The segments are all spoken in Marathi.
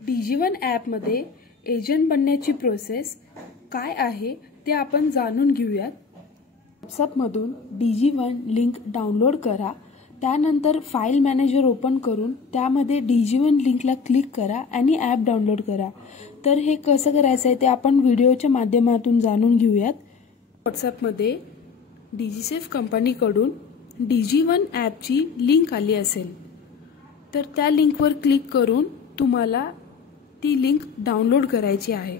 डिजिवन ॲपमध्ये एजंट बनण्याची प्रोसेस काय आहे ते आपण जाणून घेऊयात। व्हॉट्सॲपमधून डिजिवन लिंक डाउनलोड करा। त्यानंतर फाईल मॅनेजर ओपन करून त्यामध्ये डिजिवन लिंकला क्लिक करा आणि ॲप डाउनलोड करा। तर हे कसं करायचं आहे ते आपण व्हिडिओच्या माध्यमातून जाणून घेऊयात। व्हॉट्सॲपमध्ये डिजिसेफ कंपनीकडून डिजिवन ॲपची लिंक आली असेल तर त्या लिंकवर क्लिक करून तुम्हाला ती लिंक डाउनलोड करायची आहे।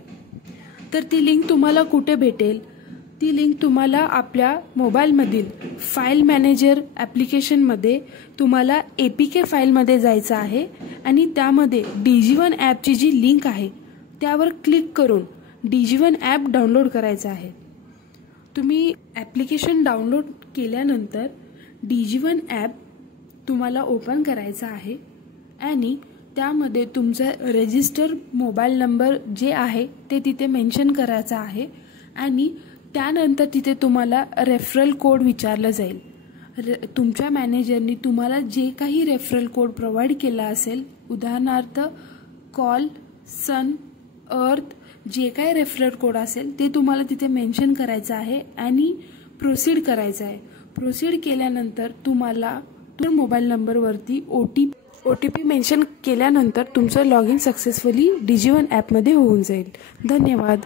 तर ती लिंक तुम्हाला कुठे भेटेल? ती लिंक तुम्हाला आपल्या मोबाईलमधील फाईल मॅनेजर ॲप्लिकेशनमध्ये तुम्हाला APK फाईलमध्ये जायचं आहे आणि त्यामध्ये डिजिवन ॲपची जी लिंक आहे त्यावर क्लिक करून डिजिवन ॲप डाउनलोड करायचं आहे। तुम्ही ॲप्लिकेशन डाउनलोड केल्यानंतर डिजिवन ॲप तुम्हाला ओपन करायचा आहे आणि त्यामध्ये तुमचा रजिस्टर मोबाईल नंबर जे आहे ते तिथे मेन्शन करायचा आहे आणि त्यानंतर तिथे तुम्हाला रेफरल कोड विचारला जाईल। तुमच्या मॅनेजरनी तुम्हाला जे काही रेफरल कोड प्रोव्हाइड केला असेल, उदाहरणार्थ कॉल, सन, अर्थ, जे काही रेफरल कोड असेल ते तुम्हाला तिथे मेन्शन करायचं आहे आणि प्रोसीड करायचं आहे। प्रोसीड केल्यानंतर तुम्हाला तुमच्या मोबाईल नंबरवरती OTP मेन्शन केल्यानंतर तुमचं लॉग इन सक्सेसफुली डिजिवन ॲपमध्ये होऊन जाईल। धन्यवाद।